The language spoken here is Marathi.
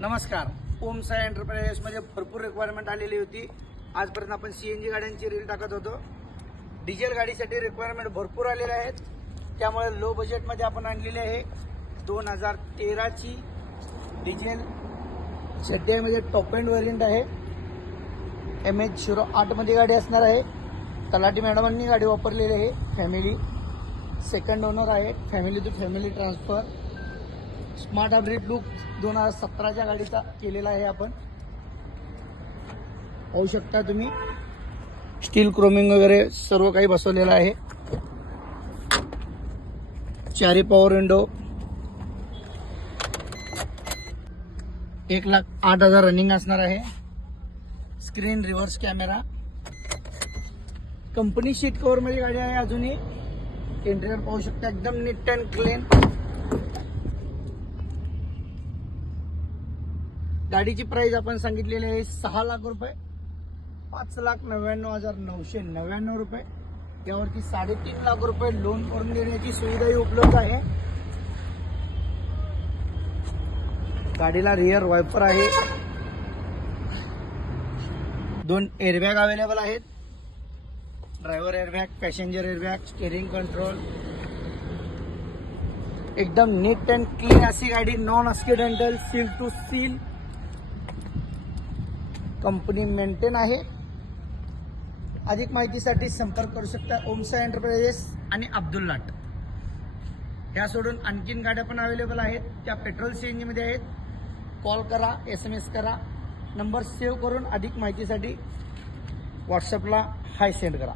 नमस्कार. ओम साई एंटरप्राइजेसमध्ये भरपूर रिक्वायरमेंट आलेली होती. आजपर्यंत आपण सीएनजी गाड्यांची रील टाकत होतो. डिझेल गाडीसाठी रिक्वायरमेंट भरपूर आलेले आहेत. त्यामुळे लो बजेटमध्ये आपण आणलेले आहे 2013ची डिझेल सध्यामध्ये टॉप एंड व्हेरियंट आहे. MH08 मध्ये गाडी असणार आहे. तलाठी मॅडमांनी गाडी वापरलेली आहे. फॅमिली सेकंड ओनर आहे. Family to family transfer. Smart hybrid look 2017च्या गाडीचा केलेला आहे. आपण पाहू शकता तुम्ही स्टील क्रोमिंग वगैरे सर्व काही बसवलेलं आहे. चारी पॉवर विंडो. 1,08,000 रनिंग असणार आहे. Screen reverse camera. Company seat cover मध्ये गाडी आहे. अजूनही इंटेरियर पाहू शकता एकदम नीट अँड क्लीन. गाडीची प्राइस आपण सांगितलेली आहे 6 लाख रुपये. 5,99,999 रुपये. यावरती 3.5 लाख रुपये लोन करून देण्याची सुविधाही उपलब्ध आहे. गाडीला रिअर वायपर आहे. 2 एअरबॅग अवेलेबल आहेत. Driver airbag, passenger airbag, steering control. एकदम नीट अँड क्लीन अशी गाडी. Non accidental, seal to seal company maintain आहे. अधिक माहितीसाठी संपर्क करू शकता ओम साई एंटरप्राइजेस आणि अब्दुल लाट. ह्या सोडून आणखीन गाड्या पण अवेलेबल आहेत. त्या पेट्रोल सीएनजी मध्ये आहेत. कॉल करा, SMS करा. नंबर सेव्ह करून अधिक माहितीसाठी व्हॉट्सअपला हाय सेंड करा.